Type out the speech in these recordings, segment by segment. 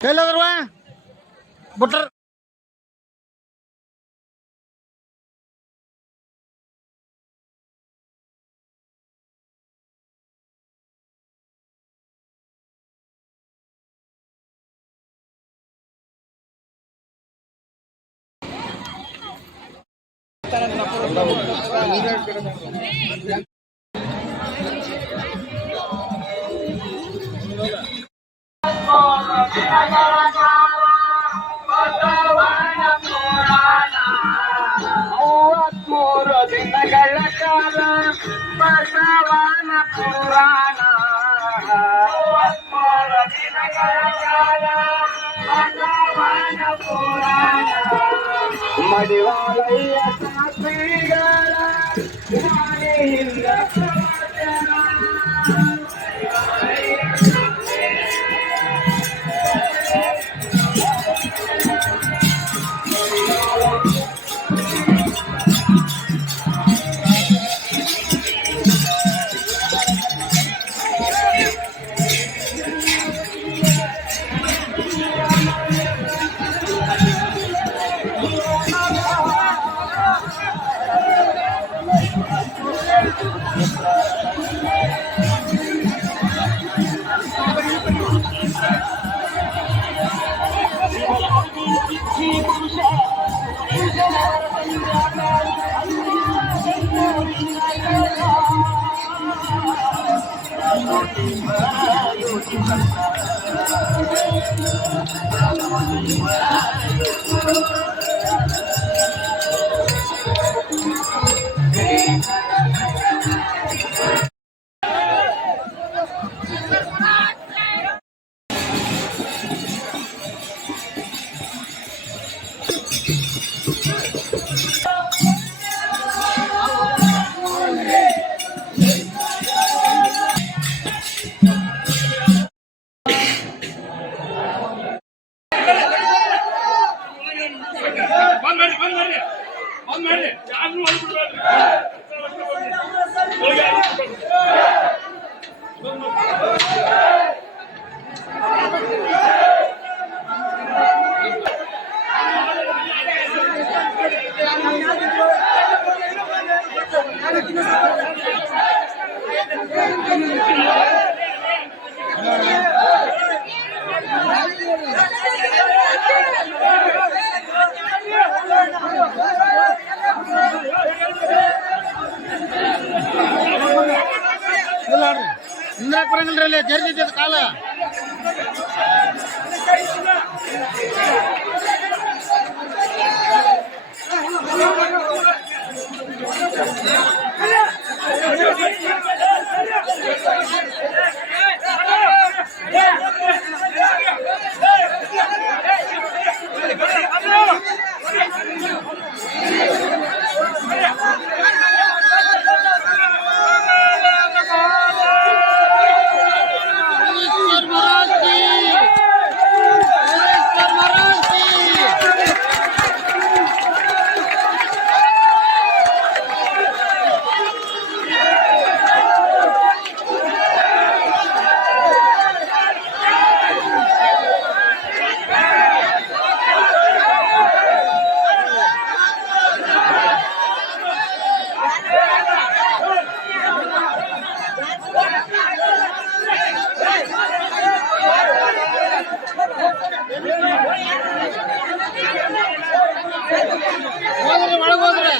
ಎಲ್ಲದ್ರವಾ ಬುಟ್ರ ದಿನಗಳ ಕಾಲ ಬಸವನ ಪುರಾಣ 34 ದಿನಗಳ ಕಾಲ ಬಸವನ ಪುರಾಣ ಮಡಿವಾಳಯ್ಯ ಶಾಸ್ತ್ರಿಗಳ ಗಾಳಿಯಿಂದ ಇಂದ್ರಾಕ್ ಬರಂಗಿಲ್ರಿ ಜರ್ಜಿ ಕಾಲ ಒಳಗೋದ್ರೆ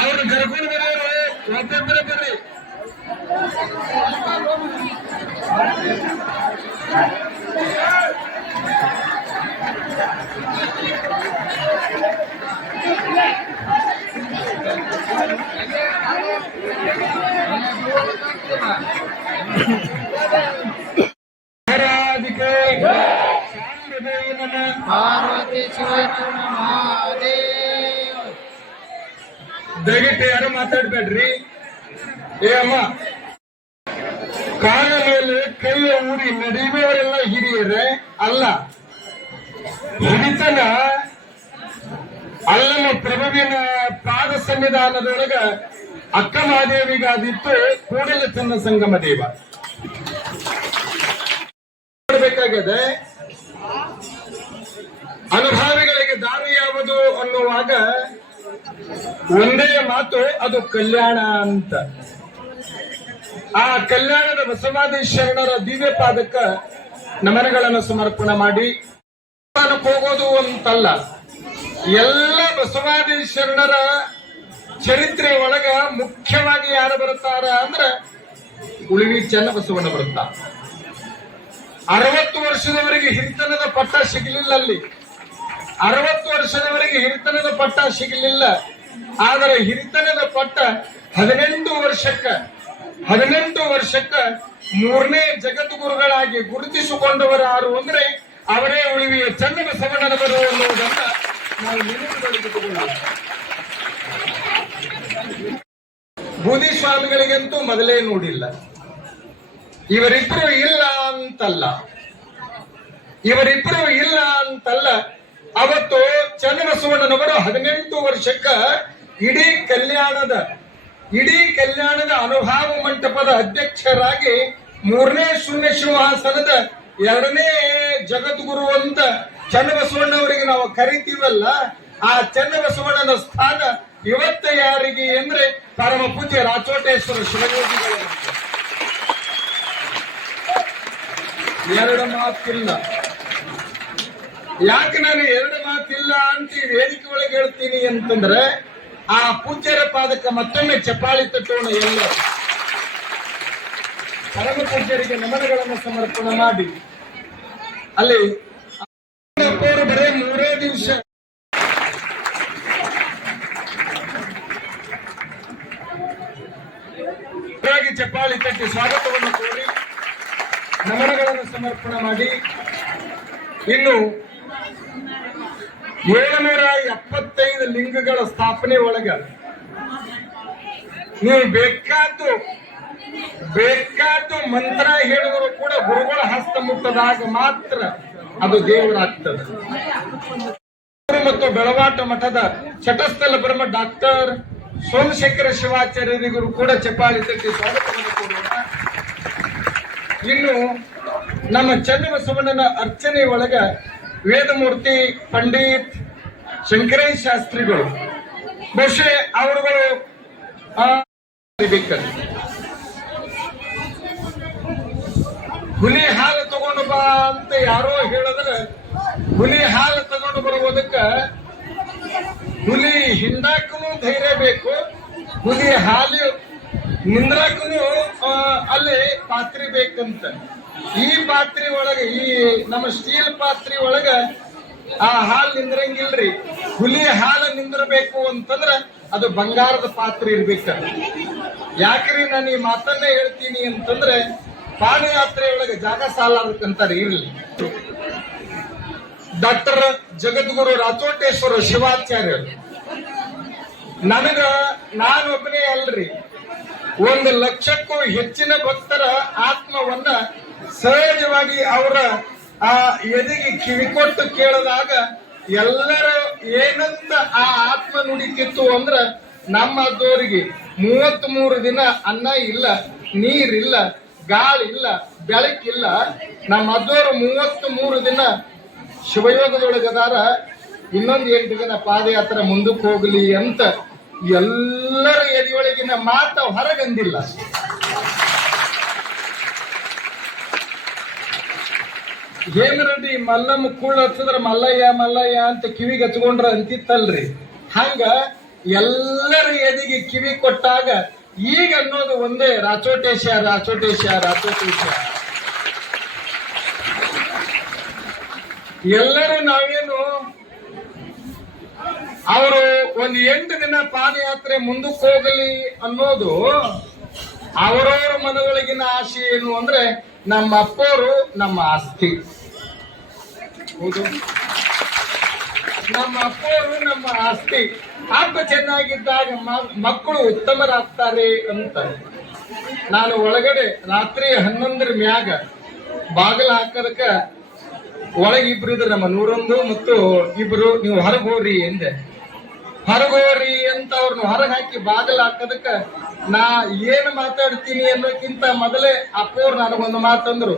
ಅವ್ರು ಗರ್ಭಿಣಿ ಒಬ್ಬೊಬ್ಬರೇ ಬರ್ರಿ. ದಯವಿಟ್ಟು ಯಾರು ಮಾತಾಡ್ಬೇಡ್ರಿ. ಏ ಅಮ್ಮ, ಕಾಲ ಮೇಲೆ ಕೈಯ ಊರಿ ನಡೆಯುವವರೆಲ್ಲ ಹಿರಿಯರೇ ಅಲ್ಲ. ಹಿರಿತನ ಅಲ್ಲಮ ಪ್ರಭುವಿನ ಪಾದ ಸಂವಿಧಾನದೊಳಗ ಅಕ್ಕ ಮಹಾದೇವಿಗಾದಿತ್ತು ಕೂಡಲ ಚನ್ನ ಸಂಗಮ ದೇವ ಬೇಕಾಗಿದೆ. ಅನುಭಾವಿಗಳಿಗೆ ದಾರಿ ಯಾವುದು ಅನ್ನುವಾಗ ಒಂದೇ ಮಾತು, ಅದು ಕಲ್ಯಾಣ ಅಂತ. ಆ ಕಲ್ಯಾಣದ ಬಸವಾದಿ ಶರಣರ ದಿವ್ಯ ಪಾದಕ್ಕ ನಮನಗಳನ್ನು ಸಮರ್ಪಣೆ ಮಾಡಿ ಹೋಗೋದು ಅಂತಲ್ಲ, ಎಲ್ಲ ಬಸವಾದಿ ಶರಣರ ಚರಿತ್ರೆ ಒಳಗ ಮುಖ್ಯವಾಗಿ ಯಾರು ಬರ್ತಾರ ಅಂದ್ರ ಉಳಿವಿ ಚನ್ನಬಸವಣ್ಣ ಬರುತ್ತ. 60 ವರ್ಷದವರೆಗೆ ಹಿರಿತನದ ಪಟ್ಟ ಸಿಗಲಿಲ್ಲ ಅಲ್ಲಿ. 60 ವರ್ಷದವರೆಗೆ ಹಿರಿತನದ ಪಟ್ಟ ಸಿಗಲಿಲ್ಲ. ಆದರೆ ಹಿರಿತನದ ಪಟ್ಟ 18 ವರ್ಷಕ್ಕ 3ನೇ ಜಗದ್ಗುರುಗಳಾಗಿ ಗುರುತಿಸಿಕೊಂಡವರು ಯಾರು ಅಂದ್ರೆ ಅವರೇ ಉಳಿವಿಯ ಚನ್ನಬಸವಣ್ಣನವರು ಅನ್ನುವುದನ್ನ ನಾವು ನೆನಪಿನಲ್ಲಿಟ್ಟುಕೊಳ್ಳೋಣ. ಬೂದಿ ಸ್ವಾಮಿಗಳಿಗಂತೂ ಮೊದಲೇ ನೋಡಿಲ್ಲ. ಇವರಿಬ್ರು ಇಲ್ಲ ಅಂತಲ್ಲ. ಅವತ್ತು ಚನ್ನಬಸವಣ್ಣನವರು 18 ವರ್ಷಕ್ಕ ಇಡೀ ಕಲ್ಯಾಣದ ಅನುಭಾವ ಮಂಟಪದ ಅಧ್ಯಕ್ಷರಾಗಿ 3ನೇ ಶೂನ್ಯ ಸಿಂಹಾಸನದ 2ನೇ ಜಗದ್ಗುರು ಅಂತ ಚನ್ನಬಸವಣ್ಣವರಿಗೆ ನಾವು ಕರಿತೀವಲ್ಲ, ಆ ಚನ್ನಬಸವಣ್ಣನ ಸ್ಥಾನ ಇವತ್ತ ಯಾರಿಗೆ ಅಂದ್ರೆ ಪರಮ ಪೂಜ್ಯ ರಾಚೋಟೇಶ್ವರ ಶಿವಯೋಗಿಗಳು. ಎರಡು ಮಾತಿಲ್ಲ. ಯಾಕೆ ನಾನು ಎರಡು ಮಾತಿಲ್ಲ ಅಂತ ವೇದಿಕೆ ಒಳಗೆ ಹೇಳ್ತೀನಿ ಅಂತಂದ್ರೆ, ಆ ಪೂಜ್ಯರ ಪಾದಕ್ಕೆ ಮತ್ತೊಮ್ಮೆ ಚಪ್ಪಾಳಿ ತಟ್ಟೋಣ. ಎಲ್ಲ ಪರಮ ಪೂಜ್ಯರಿಗೆ ನಮನಗಳನ್ನು ಸಮರ್ಪಣೆ ಮಾಡಿ ಅಲ್ಲಿ ಬರೇ 3 ದಿವಸ ಚಪ್ಪಾಳಿ ತಟ್ಟಿ ಸ್ವಾಗತವನ್ನು ಕೋರಿ ನಮನಗಳನ್ನು ಸಮರ್ಪಣೆ ಮಾಡಿ ಇನ್ನು 775 ಲಿಂಗಗಳ ಸ್ಥಾಪನೆ ಒಳಗ ನೀವು ಬೇಕಾದ್ದು ಮಂತ್ರ ಹೇಳಿದ್ರು ಕೂಡ ಗುರುಗಳ ಹಸ್ತ ಮುಟ್ಟದಾಗ ಮಾತ್ರ ಅದು ದೇವರಾಗ್ತದೆ. ಮತ್ತು ಬೆಳವಾಟ ಮಠದ ಚಟಸ್ಥಲ ಬ್ರಹ್ಮ ಡಾಕ್ಟರ್ ಸೋಮಶೇಖರ ಶಿವಾಚಾರ್ಯರಿಗೂ ಕೂಡ ಚಪ್ಪಾಳಿ ತಟ್ಟಿ ಸ್ವಾಗತವನ್ನು ಕೊಡೋಣ. ಇನ್ನು ನಮ್ಮ ಚನ್ನಬಸವಣ್ಣನ ಅರ್ಚನೆ ಒಳಗ ವೇದಮೂರ್ತಿ ಪಂಡಿತ್ ಶಂಕರೇಶ ಶಾಸ್ತ್ರಿಗಳು ಬಹುಶಃ ಅವರುಗಳು ಹುಲಿ ಹಾಲು ತಗೊಂಡು ಬಾ ಅಂತ ಯಾರೋ ಹೇಳಿದ್ರೆ ಹುಲಿ ಹಾಲು ತಗೊಂಡು ಬರುವುದಕ್ಕ ಹುಲಿ ಹಿಂಡಾಕೂ ಧೈರ್ಯ ಬೇಕು, ಹುಲಿ ಹಾಲು ನಿಂದ್ರಾಕೂ ಅಲ್ಲಿ ಪಾತ್ರೆ ಬೇಕಂತ. ಈ ಪಾತ್ರೆ ಒಳಗೆ, ಈ ನಮ್ಮ ಸ್ಟೀಲ್ ಪಾತ್ರೆ ಒಳಗ ಆ ಹಾಲು ನಿಂದ್ರಂಗಿಲ್ರಿ. ಹುಲಿ ಹಾಲು ನಿಂದ್ರಬೇಕು ಅಂತಂದ್ರ ಅದು ಬಂಗಾರದ ಪಾತ್ರೆ ಇರ್ಬೇಕ. ಯಾಕ್ರಿ ನಾನು ಈ ಮಾತನ್ನ ಹೇಳ್ತೀನಿ ಅಂತಂದ್ರೆ, ಪಾದಯಾತ್ರೆ ಒಳಗೆ ಜಾಗ ಸಾಲಾರಕ್ಕಂತಾರೆ ಇರ್ಲಿ. ಡಾಕ್ಟರ್ ಜಗದ್ಗುರು ರಾಚೋಟೇಶ್ವರ ಶಿವಾಚಾರ್ಯರು ನಾನೊಬ್ಬನೇ ಅಲ್ರಿ, 1 ಲಕ್ಷಕ್ಕೂ ಹೆಚ್ಚಿನ ಭಕ್ತರ ಆತ್ಮವನ್ನ ಸಹಜವಾಗಿ ಅವರ ಆ ಎದೆಗೆ ಕಿವಿಕೊಟ್ಟು ಕೇಳಿದಾಗ ಎಲ್ಲರೂ ಏನಂತ ಆ ಆತ್ಮ ನುಡಿತಿತ್ತು ಅಂದ್ರ, ನಮ್ಮ ಅದ್ದೋರಿಗೆ 33 ದಿನ ಅನ್ನ ಇಲ್ಲ, ನೀರಿಲ್ಲ, ಗಾಳಿ ಇಲ್ಲ, ಬೆಳಕಿಲ್ಲ. ನಮ್ಮ ಅದ್ದೋರು 33 ದಿನ ಶಿವಯೋಗದೊಳಗದಾರ. ಇನ್ನೊಂದು 8 ದಿನ ಪಾದಯಾತ್ರೆ ಮುಂದಕ್ಕೆ ಹೋಗ್ಲಿ ಅಂತ ಎಲ್ಲರ ಎದೆಯೊಳಗಿನ ಮಾತ ಹೊರಗಂದಿಲ್ಲ. ಹೇಮರೆಡ್ಡಿ ಮಲ್ಲಮ್ಮ ಕೂಳ್ ಹಚ್ಚಿದ್ರ ಮಲ್ಲಯ್ಯ ಅಂತ ಕಿವಿಗೆ ಹಚ್ಕೊಂಡ್ರ ಅಂತಿತ್ತಲ್ರಿ. ಹಂಗ ಎಲ್ಲರ ಎದೆಗೆ ಕಿವಿ ಕೊಟ್ಟಾಗ ಈಗ ಅನ್ನೋದು ಒಂದೇ, ರಾಚೋಟೇಶ. ಎಲ್ಲರೂ ನಾವೇನು ಅವರು 8 ದಿನ ಪಾದಯಾತ್ರೆ ಮುಂದಕ್ಕೆ ಹೋಗಲಿ ಅನ್ನೋದು ಅವರವರ ಮನದೊಳಗಿನ ಆಸೆ ಏನು ಅಂದ್ರೆ, ನಮ್ಮ ಅಪ್ಪವರು ನಮ್ಮ ಆಸ್ತಿ. ಹೌದು, ನಮ್ಮ ಅಪ್ಪವರು ನಮ್ಮ ಆಸ್ತಿ. ಅಪ್ಪ ಚೆನ್ನಾಗಿದ್ದಾಗ ಮಕ್ಕಳು ಉತ್ತಮರಾಗ್ತಾರೆ ಅಂತ. ನಾನು ಒಳಗಡೆ ರಾತ್ರಿ 11 ಮ್ಯಾಗ ಬಾಗಿಲು ಹಾಕೋದಕ್ಕ ಒಳಗಿಬ್ರು ಇದ್ರು, ನಮ್ಮ 101 ಮತ್ತು 2 ನೀವು ಹೊರಗೋರಿ ಎಂದೆ. ಹೊರಗೋರಿ ಅಂತ ಅವ್ರನ್ನ ಹೊರಗೆ ಹಾಕಿ ಬಾಗಿಲು ಹಾಕೋದಕ್ಕ ನಾ ಏನು ಮಾತಾಡ್ತೀನಿ ಅನ್ನೋಕ್ಕಿಂತ ಮೊದಲೇ ಅಪ್ಪವ್ರು ನನಗೊಂದು ಮಾತಂದ್ರು,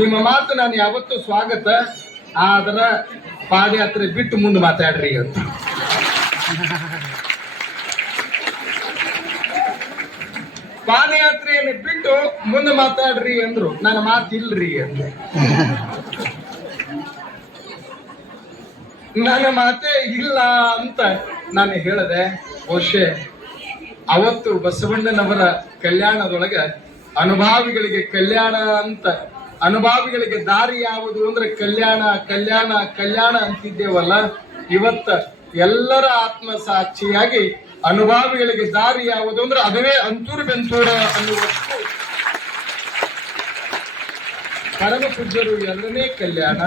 ನಿಮ್ಮ ಮಾತು ನಾನು ಯಾವತ್ತೂ ಸ್ವಾಗತ, ಆದ್ರ ಪಾದಯಾತ್ರೆ ಬಿಟ್ಟು ಮುಂದೆ ಮಾತಾಡ್ರಿ ಅಂತ. ಪಾದಯಾತ್ರೆಯನ್ನು ಬಿಟ್ಟು ಮುಂದೆ ಮಾತಾಡ್ರಿ ಅಂದ್ರು. ನನ್ನ ಮಾತಿಲ್ರಿ ಅಂತ. ನನ್ನ ಮಾತೇ ಇಲ್ಲ ಅಂತ ನಾನು ಹೇಳಿದೆ. ಬಹುಶಃ ಅವತ್ತು ಬಸವಣ್ಣನವರ ಕಲ್ಯಾಣದೊಳಗ ಅನುಭಾವಿಗಳಿಗೆ ಕಲ್ಯಾಣ ಅಂತ, ಅನುಭಾವಿಗಳಿಗೆ ದಾರಿ ಯಾವುದು ಅಂದ್ರೆ ಕಲ್ಯಾಣ ಕಲ್ಯಾಣ ಕಲ್ಯಾಣ ಅಂತಿದ್ದೇವಲ್ಲ, ಇವತ್ತ ಎಲ್ಲರ ಆತ್ಮ ಸಾಕ್ಷಿಯಾಗಿ ಅನುಭಾವಿಗಳಿಗೆ ದಾರಿ ಯಾವುದು ಅಂದ್ರೆ ಅದುವೇ ಅಂತೂರು ಬೆಂತೂರ ಅನ್ನುವಷ್ಟು ಪರಮ ಪೂಜ್ಯರು ಎರಡನೇ ಕಲ್ಯಾಣ.